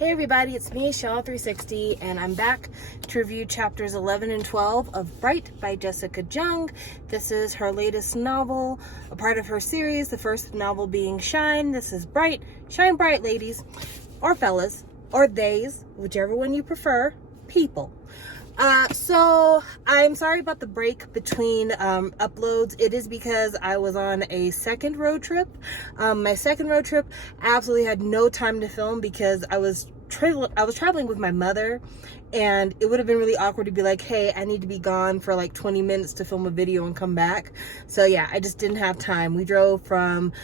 Hey everybody, it's me, Shaw360, and I'm back to review chapters 11 and 12 of Bright by Jessica Jung. This is her latest novel, a part of her series, the first novel being Shine. This is Bright. Shine bright, ladies, or fellas, or theys, whichever one you prefer, people. So I'm sorry about the break between uploads. It is because I was on a second road trip. My second road trip, I absolutely had no time to film because I was traveling with my mother, and it would have been really awkward to be like, hey, I need to be gone for like 20 minutes to film a video and come back. So yeah, I just didn't have time. We drove from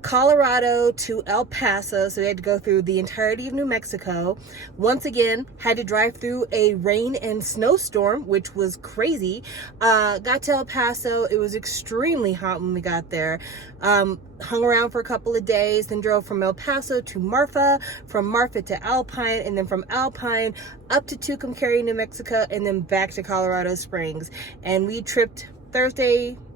Colorado to El Paso, so we had to go through the entirety of New Mexico. Once again, had to drive through a rain and snowstorm, which was crazy. Got to El Paso. It was extremely hot when we got there. Hung around for a couple of days, then drove from El Paso to Marfa, from Marfa to Alpine, and then from Alpine up to Tucumcari, New Mexico, and then back to Colorado Springs. And we tripped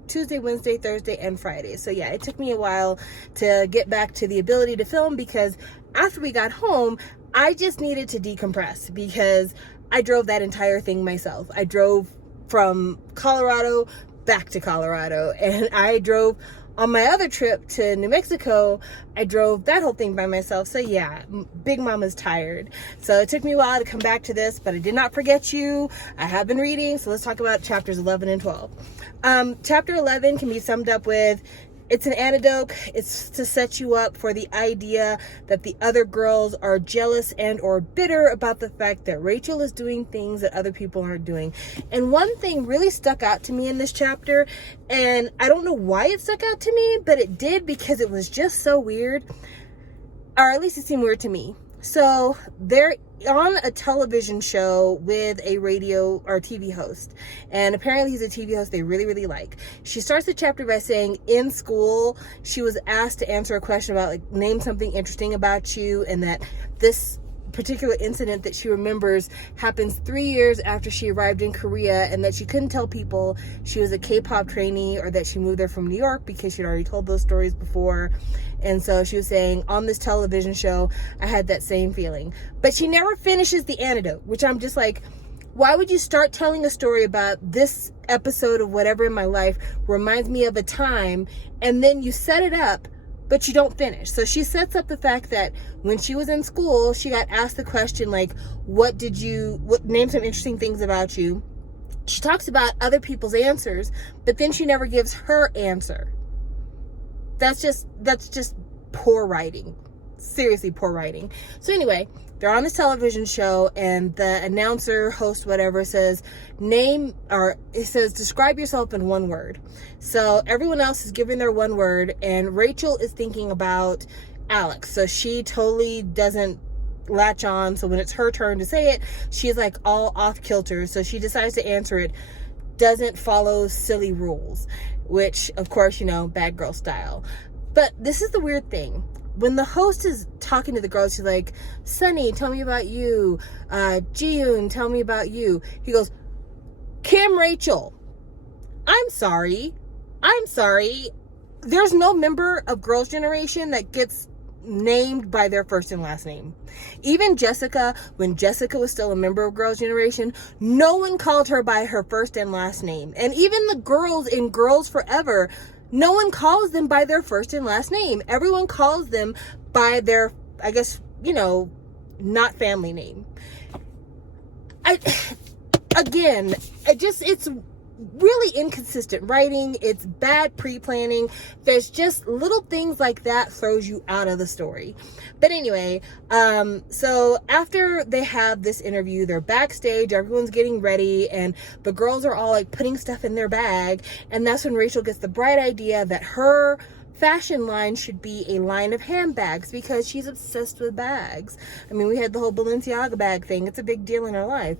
Tuesday, Wednesday, Thursday, and Friday. So yeah, it took me a while to get back to the ability to film because after we got home, I just needed to decompress because I drove that entire thing myself. I drove from Colorado back to Colorado, and I drove on my other trip to New Mexico. I drove that whole thing by myself. So yeah, Big Mama's tired. So it took me a while to come back to this, but I did not forget you. I have been reading. So let's talk about chapters 11 and 12. Chapter 11 can be summed up with, it's an antidote. It's to set you up for the idea that the other girls are jealous and or bitter about the fact that Rachel is doing things that other people aren't doing. And one thing really stuck out to me in this chapter, and I don't know why it stuck out to me, but it did because it was just so weird, or at least it seemed weird to me. So they're on a television show with a radio or TV host, and apparently he's a TV host they really, really like. She starts the chapter by saying in school she was asked to answer a question about, like, name something interesting about you, and that this particular incident that she remembers happens 3 years after she arrived in Korea, and that she couldn't tell people she was a K-pop trainee or that she moved there from New York because she'd already told those stories before. And so she was saying, on this television show, I had that same feeling. But she never finishes the antidote, which I'm just like, why would you start telling a story about this episode of whatever in my life reminds me of a time, and then you set it up, but you don't finish? So she sets up the fact that when she was in school, she got asked the question, like, name some interesting things about you. She talks about other people's answers, but then she never gives her answer. That's just poor writing. Seriously, poor writing. So anyway, they're on this television show, and the announcer, host, whatever, says, describe yourself in one word. So everyone else is giving their one word, and Rachel is thinking about Alex. So she totally doesn't latch on. So when it's her turn to say it, she's like all off kilter. So she decides to answer it, doesn't follow silly rules, which of course, bad girl style. But this is the weird thing. When the host is talking to the girls, she's like, Sunny, tell me about you. Jiyoon, tell me about you. He goes, Kim Rachel. I'm sorry. There's no member of Girls' Generation that gets named by their first and last name. Even Jessica, when Jessica was still a member of Girls' Generation, no one called her by her first and last name. And even the girls in Girls Forever, no one calls them by their first and last name. Everyone calls them by their, I guess, not family name. It's really inconsistent writing. It's bad pre-planning. There's just little things like that throws you out of the story. But anyway, so after they have this interview, they're backstage, everyone's getting ready, and the girls are all like putting stuff in their bag, and that's when Rachel gets the bright idea that her fashion line should be a line of handbags because she's obsessed with bags. I mean, we had the whole Balenciaga bag thing. It's a big deal in her life.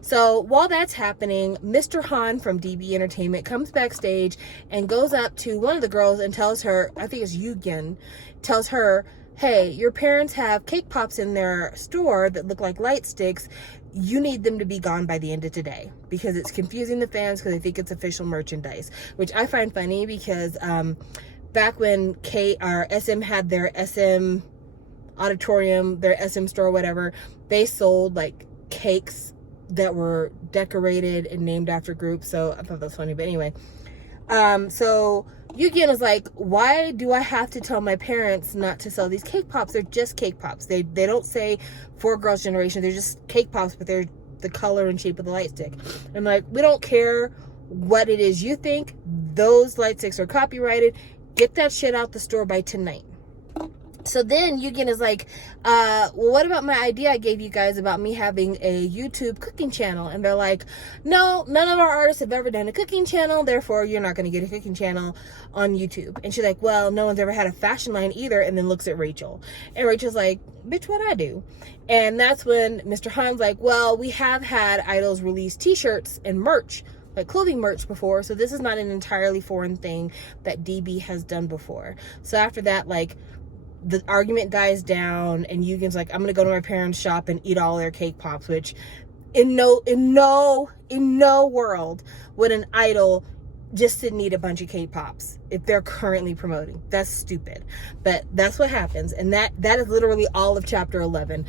So while that's happening, Mr. Han from DB Entertainment comes backstage and goes up to one of the girls and tells her, I think it's Yugyeon, tells her, hey, your parents have cake pops in their store that look like light sticks. You need them to be gone by the end of today because it's confusing the fans because they think it's official merchandise, which I find funny because back when SM had their SM auditorium, their SM store, whatever, they sold like cakes that were decorated and named after groups. So I thought that was funny. But anyway, so Yugyeon is like, why do I have to tell my parents not to sell these cake pops? They're just cake pops. They don't say For Girls' Generation. They're just cake pops, but they're the color and shape of the light stick. I'm like, we don't care what it is you think. Those light sticks are copyrighted. Get that shit out the store by tonight. So then Yugyeon is like, well, what about my idea I gave you guys about me having a YouTube cooking channel? And they're like, no, none of our artists have ever done a cooking channel, therefore you're not going to get a cooking channel on YouTube. And she's like, well, no one's ever had a fashion line either. And then looks at Rachel. And Rachel's like, bitch, what I do? And that's when Mr. Han's like, well, we have had idols release t-shirts and merch, like clothing merch before. So this is not an entirely foreign thing that DB has done before. So after that, like, the argument dies down and Yugyeon's like, I'm gonna go to my parents' shop and eat all their cake pops, which in no world would an idol just didn't eat a bunch of cake pops if they're currently promoting. That's stupid. But that's what happens. And that is literally all of chapter 11.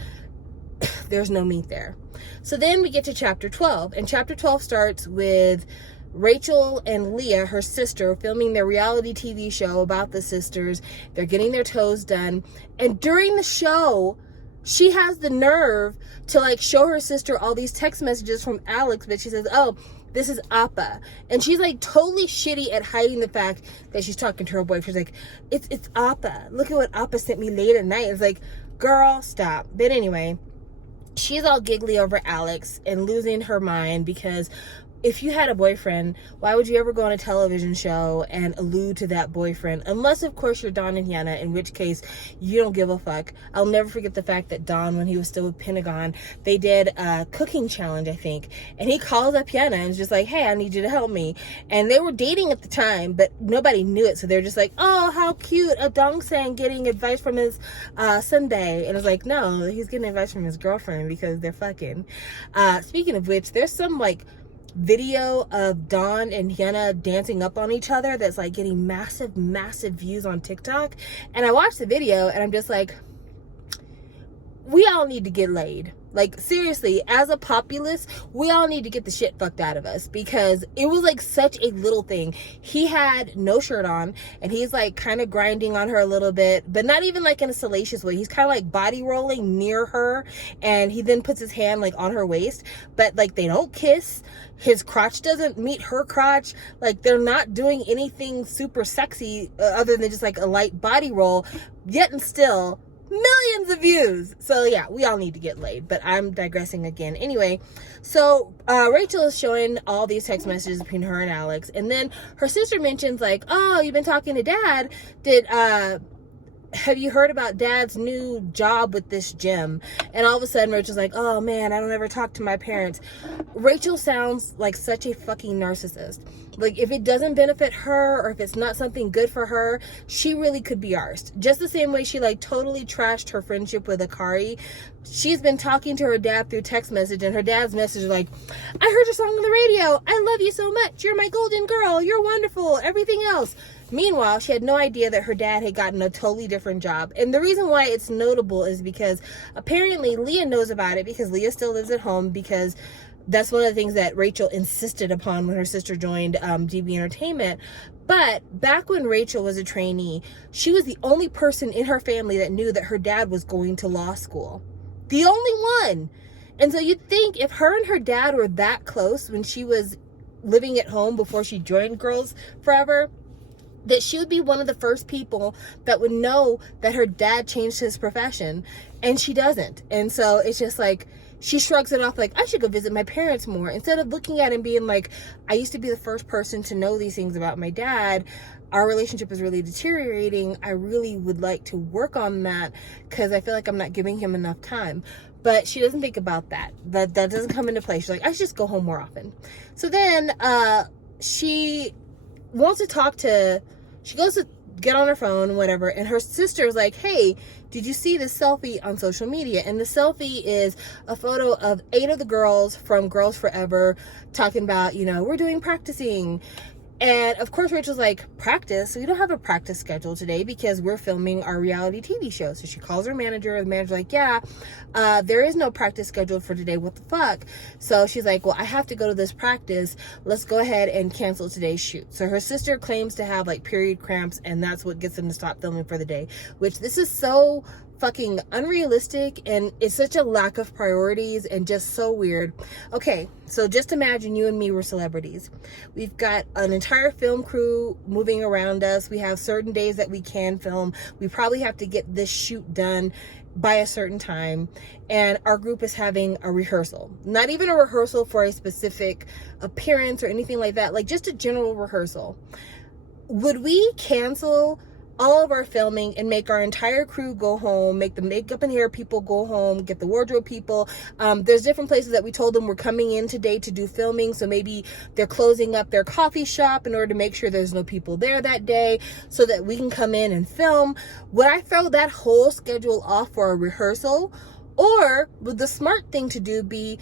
There's no meat there. So then we get to chapter 12, and chapter 12 starts with Rachel and Leah, her sister, filming their reality TV show about the sisters. They're getting their toes done. And during the show, she has the nerve to like show her sister all these text messages from Alex, but she says, oh, this is Appa. And she's like totally shitty at hiding the fact that she's talking to her boyfriend. She's like, it's Appa. Look at what Appa sent me late at night. It's like, girl, stop. But anyway, she's all giggly over Alex and losing her mind because if you had a boyfriend, why would you ever go on a television show and allude to that boyfriend? Unless, of course, you're Don and Hyuna, in which case you don't give a fuck. I'll never forget the fact that Don, when he was still with Pentagon, they did a cooking challenge, I think. And he calls up Hyuna and is just like, hey, I need you to help me. And they were dating at the time, but nobody knew it. So they're just like, oh, how cute. A Dongsan getting advice from his sundae. And it's like, no, he's getting advice from his girlfriend because they're fucking. Speaking of which, there's some, like, video of Don and Hyuna dancing up on each other that's like getting massive views on TikTok. And I watched the video and I'm just like, we all need to get laid. Like, seriously, as a populace, we all need to get the shit fucked out of us because it was like such a little thing. He had no shirt on and he's like kind of grinding on her a little bit, but not even like in a salacious way. He's kind of like body rolling near her and he then puts his hand like on her waist, but like they don't kiss. His crotch doesn't meet her crotch. Like, they're not doing anything super sexy other than just like a light body roll, yet and still millions of views. So yeah, we all need to get laid, but I'm digressing again. Anyway, so Rachel is showing all these text messages between her and Alex, and then her sister mentions like, oh, you've been talking to Dad. Have you heard about Dad's new job with this gym? And all of a sudden Rachel's like, oh man, I don't ever talk to my parents. Rachel sounds like such a fucking narcissist. Like, if it doesn't benefit her or if it's not something good for her, she really could be arsed. Just the same way she like totally trashed her friendship with Akari. She's been talking to her dad through text message, and her dad's message is like, I heard your song on the radio. I love you so much. You're my golden girl. You're wonderful. Everything else. Meanwhile, she had no idea that her dad had gotten a totally different job. And the reason why it's notable is because apparently Leah knows about it because Leah still lives at home, because that's one of the things that Rachel insisted upon when her sister joined DB Entertainment. But back when Rachel was a trainee, she was the only person in her family that knew that her dad was going to law school. The only one. And so you'd think if her and her dad were that close when she was living at home before she joined Girls Forever, that she would be one of the first people that would know that her dad changed his profession, and she doesn't. And so it's just like, she shrugs it off like, I should go visit my parents more, instead of looking at it and being like, I used to be the first person to know these things about my dad. Our relationship is really deteriorating. I really would like to work on that because I feel like I'm not giving him enough time. But she doesn't think about that. That doesn't come into play. She's like, I should just go home more often. So then she wants to talk to, she goes to get on her phone, whatever, and her sister's like, hey, did you see this selfie on social media? And the selfie is a photo of 8 of the girls from Girls Forever talking about, you know, we're doing practicing. And of course, Rachel's like, practice? So we don't have a practice schedule today because we're filming our reality TV show. So she calls her manager. The manager's like, yeah, there is no practice scheduled for today. What the fuck? So she's like, well, I have to go to this practice. Let's go ahead and cancel today's shoot. So her sister claims to have like period cramps, and that's what gets them to stop filming for the day, which this is so fucking unrealistic, and it's such a lack of priorities and just so weird. Okay, so just imagine you and me were celebrities. We've got an entire film crew moving around us. We have certain days that we can film. We probably have to get this shoot done by a certain time, and our group is having a rehearsal. Not even a rehearsal for a specific appearance or anything like that, like just a general rehearsal. Would we cancel all of our filming and make our entire crew go home, make the makeup and hair people go home, get the wardrobe people? There's different places that we told them we're coming in today to do filming, so maybe they're closing up their coffee shop in order to make sure there's no people there that day so that we can come in and film. Would I throw that whole schedule off for a rehearsal? Or would the smart thing to do be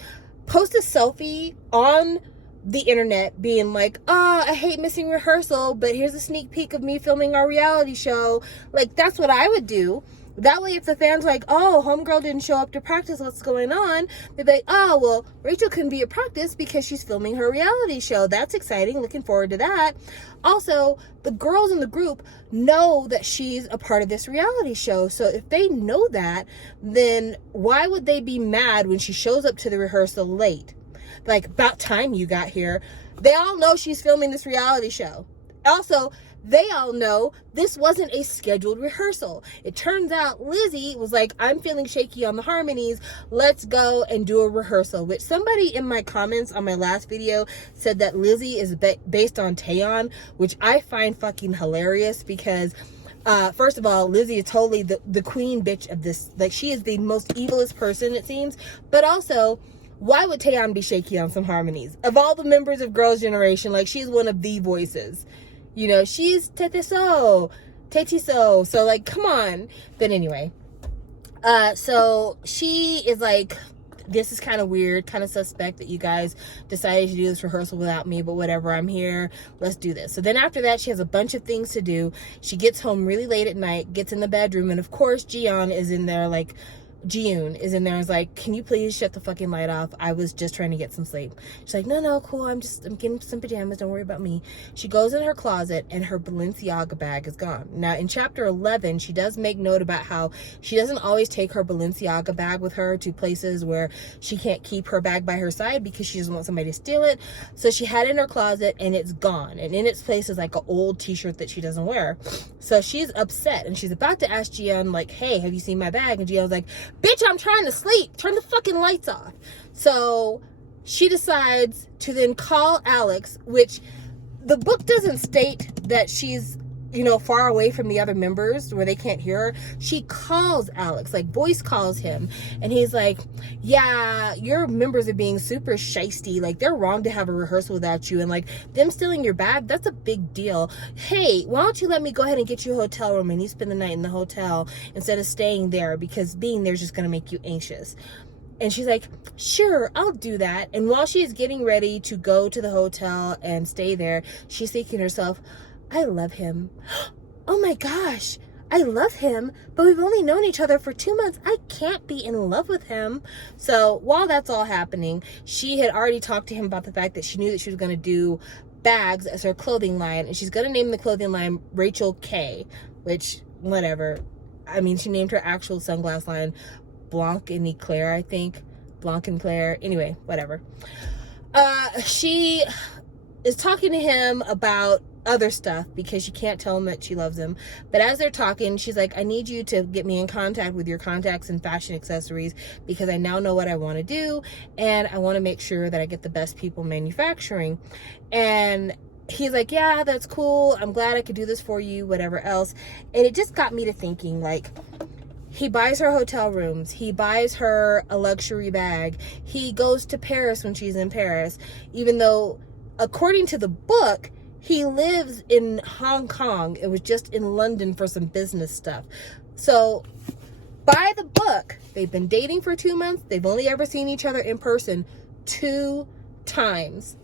post a selfie on the internet being like, oh, I hate missing rehearsal, but here's a sneak peek of me filming our reality show? Like, that's what I would do. That way, if the fans are like, oh, homegirl didn't show up to practice, what's going on? They'd be like, oh, well, Rachel couldn't be at practice because she's filming her reality show. That's exciting. Looking forward to that. Also, the girls in the group know that she's a part of this reality show. So if they know that, then why would they be mad when she shows up to the rehearsal late? Like, about time you got here. They all know she's filming this reality show. Also, they all know this wasn't a scheduled rehearsal. It turns out Lizzie was like, I'm feeling shaky on the harmonies. Let's go and do a rehearsal. Which somebody in my comments on my last video said that Lizzie is based on Taeyeon, which I find fucking hilarious because first of all, Lizzie is totally the queen bitch of this. Like, she is the most evilest person, it seems. But also, why would Taeyeon be shaky on some harmonies? Of all the members of Girls' Generation, like, she's one of the voices. You know, she's Teteso. So, like, come on. But anyway, so she is like, this is kind of weird, kind of suspect that you guys decided to do this rehearsal without me, but whatever, I'm here. Let's do this. So then after that, she has a bunch of things to do. She gets home really late at night, gets in the bedroom, and of course, Jiyoon is in there, like, Jiyoon is in there and is like, can you please shut the fucking light off? I was just trying to get some sleep. She's like, no, cool. I'm getting some pajamas. Don't worry about me. She goes in her closet and her Balenciaga bag is gone. Now, in chapter 11, she does make note about how she doesn't always take her Balenciaga bag with her to places where she can't keep her bag by her side because she doesn't want somebody to steal it. So she had it in her closet and it's gone. And in its place is like an old t-shirt that she doesn't wear. So she's upset and she's about to ask Jiyoon, like, hey, have you seen my bag? And Jiyoon's like, bitch, I'm trying to sleep. Turn the fucking lights off. So she decides to then call Alex, which the book doesn't state that she's, you know, far away from the other members where they can't hear her. She calls Alex, like voice calls him, and he's like, yeah, your members are being super shisty. Like, they're wrong to have a rehearsal without you, and like them stealing your bag, that's a big deal. Hey, why don't you let me go ahead and get you a hotel room and you spend the night in the hotel instead of staying there, because being there is just gonna make you anxious. And she's like, sure, I'll do that. And while she's getting ready to go to the hotel and stay there, she's thinking to herself, I love him. Oh my gosh, I love him, but we've only known each other for 2 months. I can't be in love with him. So while that's all happening, she had already talked to him about the fact that she knew that she was going to do bags as her clothing line, and she's going to name the clothing line Rachel K, which, whatever. I mean, she named her actual sunglass line Blanc and Eclair, I think. Blanc and Claire. Anyway, whatever. She is talking to him about other stuff because she can't tell him that she loves him. But as they're talking, she's like, I need you to get me in contact with your contacts and fashion accessories because I now know what I want to do, and I want to make sure that I get the best people manufacturing. And he's like, yeah, that's cool. I'm glad I could do this for you, whatever else. And it just got me to thinking, like, he buys her hotel rooms. He buys her a luxury bag. He goes to Paris when she's in Paris, even though, according to the book, he lives in Hong Kong. It was just in London for some business stuff. So, by the book, they've been dating for 2 months. They've only ever seen each other in person 2 times.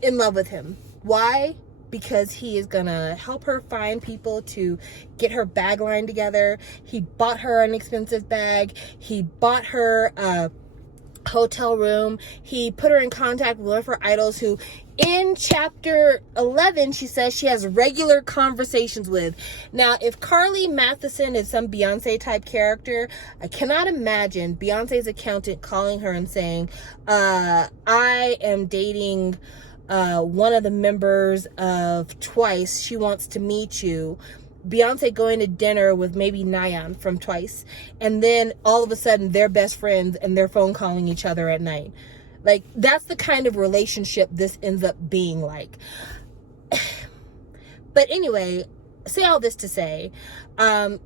In love with him. Why? Because he is gonna help her find people to get her bag line together. He bought her an expensive bag. He bought her a hotel room. He put her in contact with one of her idols who in chapter 11 she says she has regular conversations with. Now, if Carly Matheson is some Beyonce type character, I cannot imagine Beyonce's accountant calling her and saying, I am dating one of the members of Twice. She wants to meet you. Beyonce going to dinner with maybe Nayeon from Twice, and then all of a sudden they're best friends and they're phone calling each other at night. Like, that's the kind of relationship this ends up being like. But anyway, say all this to say,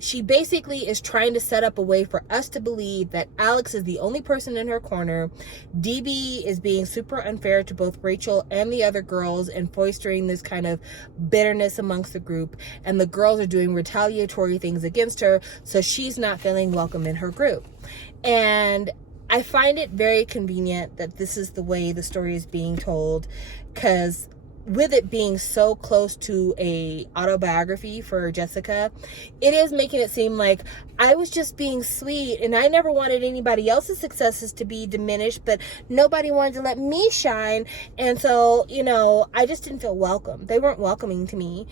she basically is trying to set up a way for us to believe that Alex is the only person in her corner. DB is being super unfair to both Rachel and the other girls and fostering this kind of bitterness amongst the group. And the girls are doing retaliatory things against her, so she's not feeling welcome in her group. And I find it very convenient that this is the way the story is being told, because with it being so close to a autobiography for Jessica, it is making it seem like I was just being sweet and I never wanted anybody else's successes to be diminished, but nobody wanted to let me shine. And so, you know, I just didn't feel welcome. They weren't welcoming to me.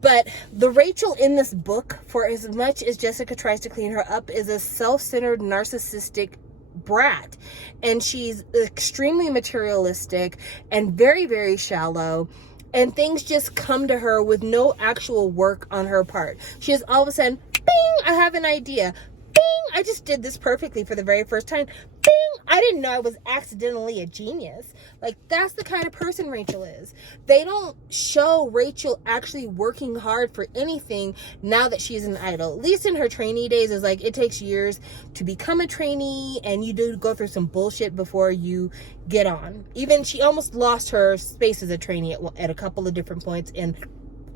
But the Rachel in this book, for as much as Jessica tries to clean her up, is a self-centered, narcissistic brat, and she's extremely materialistic and very, very shallow, and things just come to her with no actual work on her part. She just all of a sudden, bing, I have an idea. Bing, I just did this perfectly for the very first time. Bing, I didn't know I was accidentally a genius. Like, that's the kind of person Rachel is. They don't show Rachel actually working hard for anything now that she's an idol. At least in her trainee days, it's like it takes years to become a trainee, and you do go through some bullshit before you get on. Even she almost lost her space as a trainee at a couple of different points in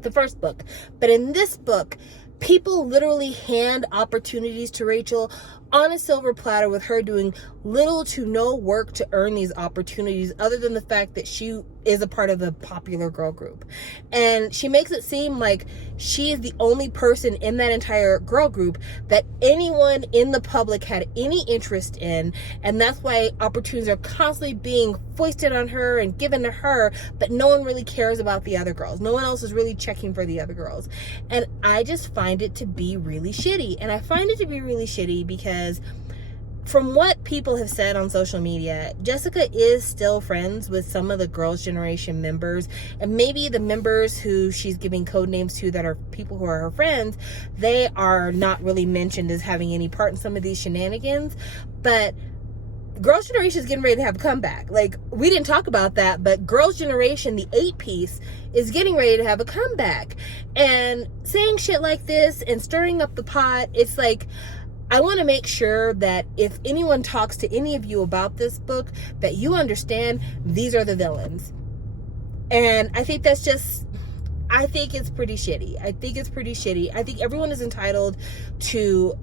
the first book. But in this book, people literally hand opportunities to Rachel on a silver platter, with her doing little to no work to earn these opportunities other than the fact that she is a part of a popular girl group. And she makes it seem like she is the only person in that entire girl group that anyone in the public had any interest in, and that's why opportunities are constantly being foisted on her and given to her, but no one really cares about the other girls. No one else is really checking for the other girls. And I just find it to be really shitty. And I find it to be really shitty because from what people have said on social media, Jessica is still friends with some of the Girls' Generation members, and maybe the members who she's giving code names to that are people who are her friends, they are not really mentioned as having any part in some of these shenanigans. But Girls' Generation is getting ready to have a comeback. Like, we didn't talk about that, but Girls' Generation, the 8-piece, is getting ready to have a comeback. And saying shit like this and stirring up the pot, it's like, I want to make sure that if anyone talks to any of you about this book, that you understand these are the villains. And I think that's just, I think it's pretty shitty. I think it's pretty shitty. I think everyone is entitled to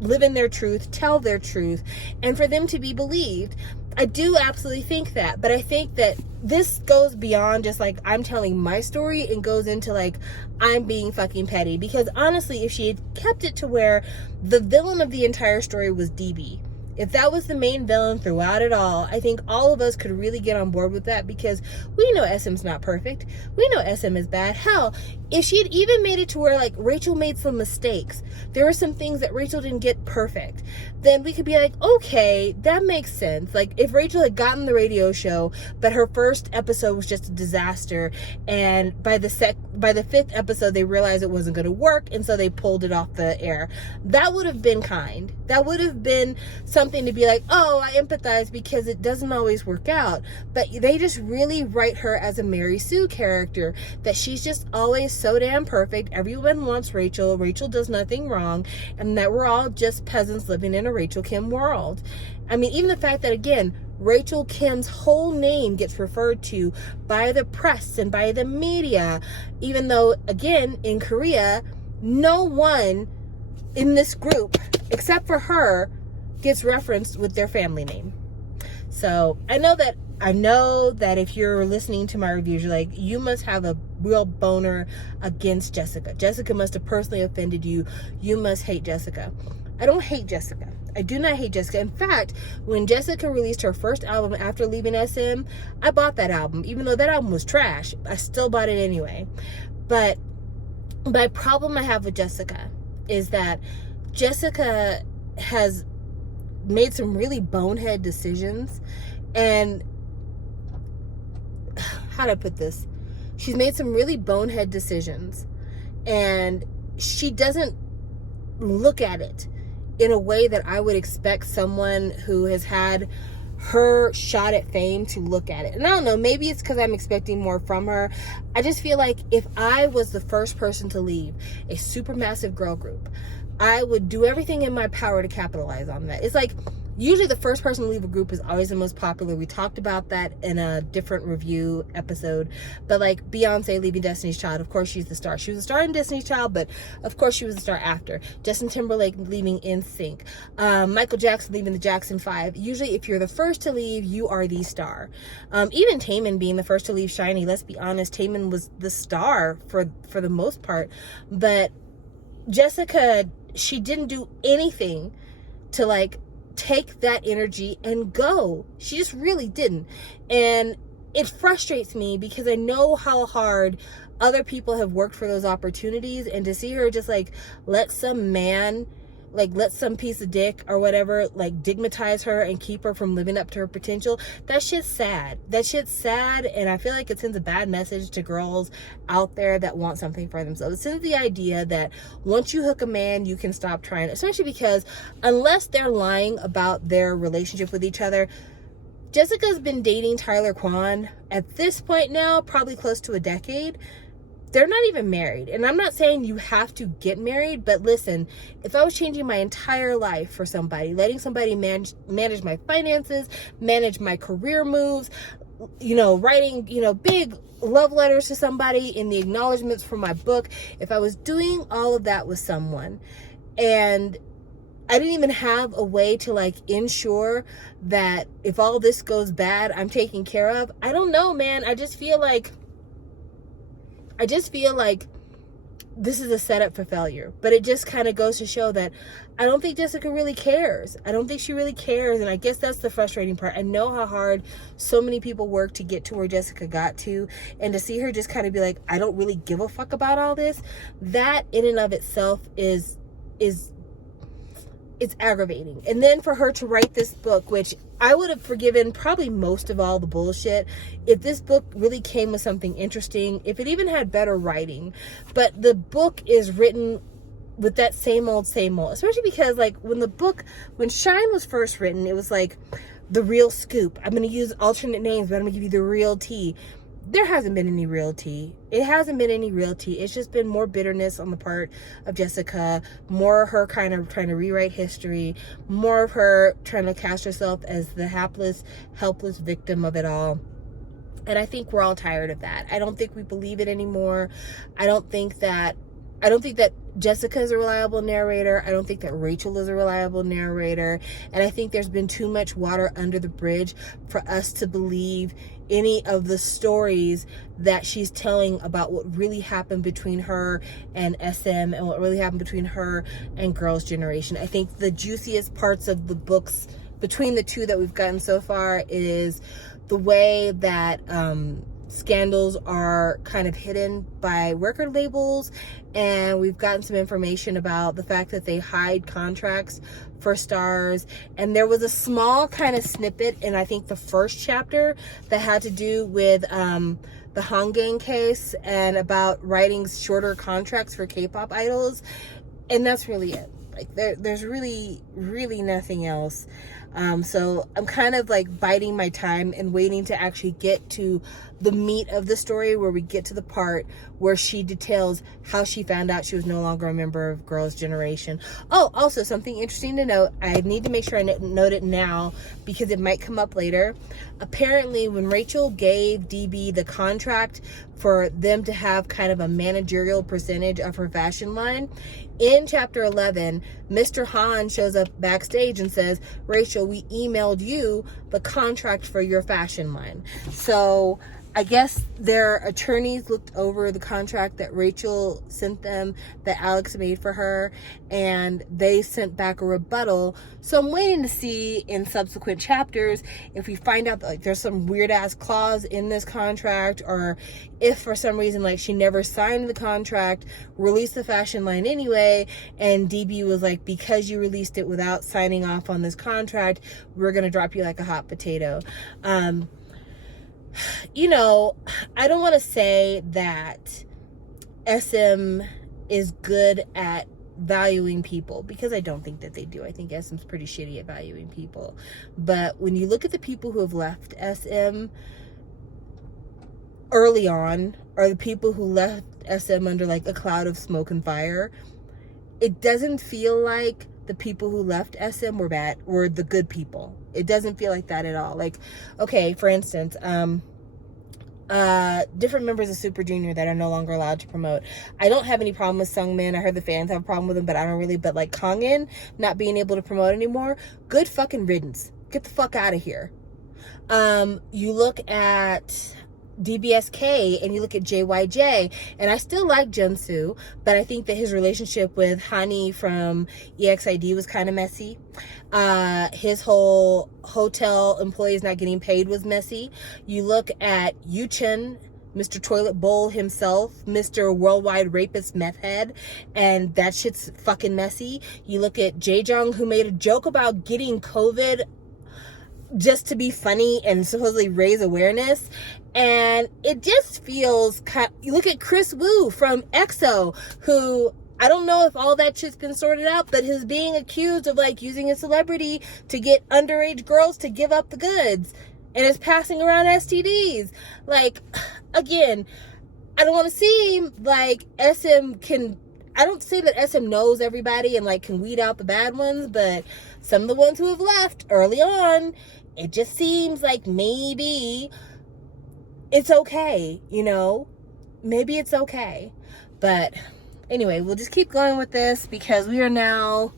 live in their truth, tell their truth, and for them to be believed. I do absolutely think that, but I think that this goes beyond just like I'm telling my story and goes into like I'm being fucking petty. Because honestly, if she had kept it to where the villain of the entire story was DB, if that was the main villain throughout it all, I think all of us could really get on board with that, because we know SM's not perfect. We know SM is bad. Hell, if she had even made it to where like Rachel made some mistakes, there were some things that Rachel didn't get perfect, then we could be like, okay, that makes sense. Like if Rachel had gotten the radio show, but her first episode was just a disaster, and by the 5th episode they realized it wasn't going to work, and so they pulled it off the air. That would have been kind. That would have been something to be like, oh, I empathize, because it doesn't always work out. But they just really write her as a Mary Sue character, that she's just always so damn perfect. Everyone wants Rachel. Rachel does nothing wrong, and that we're all just peasants living in a Rachel Kim world. I mean, even the fact that, again, Rachel Kim's whole name gets referred to by the press and by the media, even though, again, in Korea, no one in this group, except for her, gets referenced with their family name. So I know that I know that if you're listening to my reviews, you're like, you must have a real boner against Jessica. Jessica must have personally offended you. You must hate Jessica. I don't hate Jessica. I do not hate Jessica. In fact, when Jessica released her first album after leaving SM, I bought that album. Even though that album was trash, I still bought it anyway. But my problem I have with Jessica is that Jessica has made some really bonehead decisions, and how do I put this? She's made some really bonehead decisions, and she doesn't look at it in a way that I would expect someone who has had her shot at fame to look at it. And I don't know, maybe it's because I'm expecting more from her. I just feel like if I was the first person to leave a supermassive girl group, I would do everything in my power to capitalize on that. It's like, usually the first person to leave a group is always the most popular. We talked about that in a different review episode. But like Beyonce leaving Destiny's Child, of course she's the star. She was the star in Destiny's Child, but of course she was the star after. Justin Timberlake leaving NSYNC. Michael Jackson leaving the Jackson 5. Usually if you're the first to leave, you are the star. Even Taemin being the first to leave SHINee, let's be honest, Taemin was the star for the most part. But Jessica, she didn't do anything to like take that energy and go. She just really didn't. And it frustrates me because I know how hard other people have worked for those opportunities, and to see her just like let some man, like let some piece of dick or whatever, like digmatize her and keep her from living up to her potential, that shit's sad. That shit's sad, and I feel like it sends a bad message to girls out there that want something for themselves. It sends the idea that once you hook a man, you can stop trying, especially because unless they're lying about their relationship with each other, Jessica's been dating Tyler Kwan at this point now, probably close to a decade. They're not even married. And I'm not saying you have to get married, but listen, if I was changing my entire life for somebody, letting somebody manage my finances, manage my career moves, writing, big love letters to somebody in the acknowledgments for my book, if I was doing all of that with someone and I didn't even have a way to like ensure that if all this goes bad, I'm taken care of, I don't know, man. I just feel like this is a setup for failure. But it just kind of goes to show that I don't think Jessica really cares. I don't think she really cares. And I guess that's the frustrating part. I know how hard so many people work to get to where Jessica got to. And to see her just kind of be like, I don't really give a fuck about all this. That in and of itself is it's aggravating. And then for her to write this book, which I would have forgiven probably most of all the bullshit if this book really came with something interesting, if it even had better writing. But the book is written with that same old, especially because like when Shine was first written, it was like the real scoop. I'm going to use alternate names, but I'm going to give you the real tea. There hasn't been any real tea. It hasn't been any real tea. It's just been more bitterness on the part of Jessica, more of her kind of trying to rewrite history, more of her trying to cast herself as the hapless, helpless victim of it all. And I think we're all tired of that. I don't think we believe it anymore. I don't think that Jessica is a reliable narrator. I don't think that Rachel is a reliable narrator. And I think there's been too much water under the bridge for us to believe any of the stories that she's telling about what really happened between her and SM and what really happened between her and Girls' Generation. I think the juiciest parts of the books between the two that we've gotten so far is the way that scandals are kind of hidden by record labels, and we've gotten some information about the fact that they hide contracts for stars. And there was a small kind of snippet in I think the first chapter that had to do with the Honggang case and about writing shorter contracts for K-pop idols, and that's really it. Like there's really nothing else. So I'm kind of like biding my time and waiting to actually get to the meat of the story, where we get to the part where she details how she found out she was no longer a member of Girls' Generation. Oh, also something interesting to note. I need to make sure I note it now because it might come up later. Apparently, when Rachel gave DB the contract for them to have kind of a managerial percentage of her fashion line, In chapter 11, Mr. Han shows up backstage and says, Rachel, we emailed you the contract for your fashion line. So I guess their attorneys looked over the contract that Rachel sent them, that Alex made for her, and they sent back a rebuttal. So I'm waiting to see in subsequent chapters if we find out that, like, there's some weird ass clause in this contract, or if for some reason, like, she never signed the contract, released the fashion line anyway, and DB was like, because you released it without signing off on this contract, we're gonna drop you like a hot potato. You know, I don't want to say that SM is good at valuing people, because I don't think that they do. I think SM's pretty shitty at valuing people. But when you look at the people who have left SM early on, or the people who left SM under like a cloud of smoke and fire, it doesn't feel like the people who left SM were the good people. It doesn't feel like that at all. Like, okay, for instance, different members of Super Junior that are no longer allowed to promote. I don't have any problem with Sungmin. I heard the fans have a problem with him, but I don't really. But like Kangin not being able to promote anymore, good fucking riddance. Get the fuck out of here. You look at DBSK and you look at JYJ, and I still like Junsu, but I think that his relationship with Hani from EXID was kind of messy. His whole hotel employees not getting paid was messy. You look at Yuchen, Mr. Toilet Bowl himself, Mr. Worldwide Rapist Meth Head, and that shit's fucking messy. You look at Jaejong, who made a joke about getting COVID just to be funny and supposedly raise awareness, and it just feels you look at Chris Wu from EXO, who I don't know if all that shit's been sorted out, but is being accused of like using a celebrity to get underage girls to give up the goods, and is passing around STDs. Like, again, I don't want to seem like SM can, I don't say that SM knows everybody and like can weed out the bad ones, but some of the ones who have left early on, it just seems like maybe it's okay, you know? Maybe it's okay. But anyway, we'll just keep going with this because we are now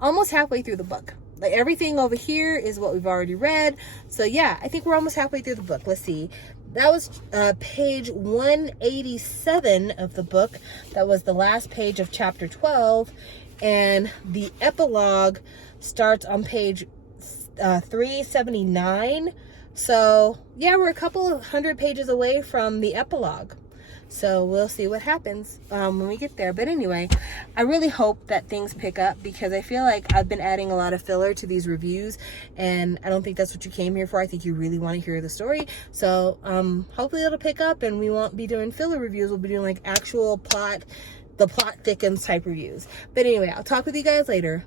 almost halfway through the book. Like, everything over here is what we've already read. So yeah, I think we're almost halfway through the book. Let's see. That was page 187 of the book. That was the last page of chapter 12. And the epilogue starts on page 379. So yeah, we're a couple of 100 pages away from the epilogue. So we'll see what happens when we get there. But anyway, I really hope that things pick up, because I feel like I've been adding a lot of filler to these reviews, and I don't think that's what you came here for. I think you really want to hear the story. So hopefully it'll pick up and we won't be doing filler reviews. We'll be doing like actual plot, the plot thickens type reviews. But anyway, I'll talk with you guys later.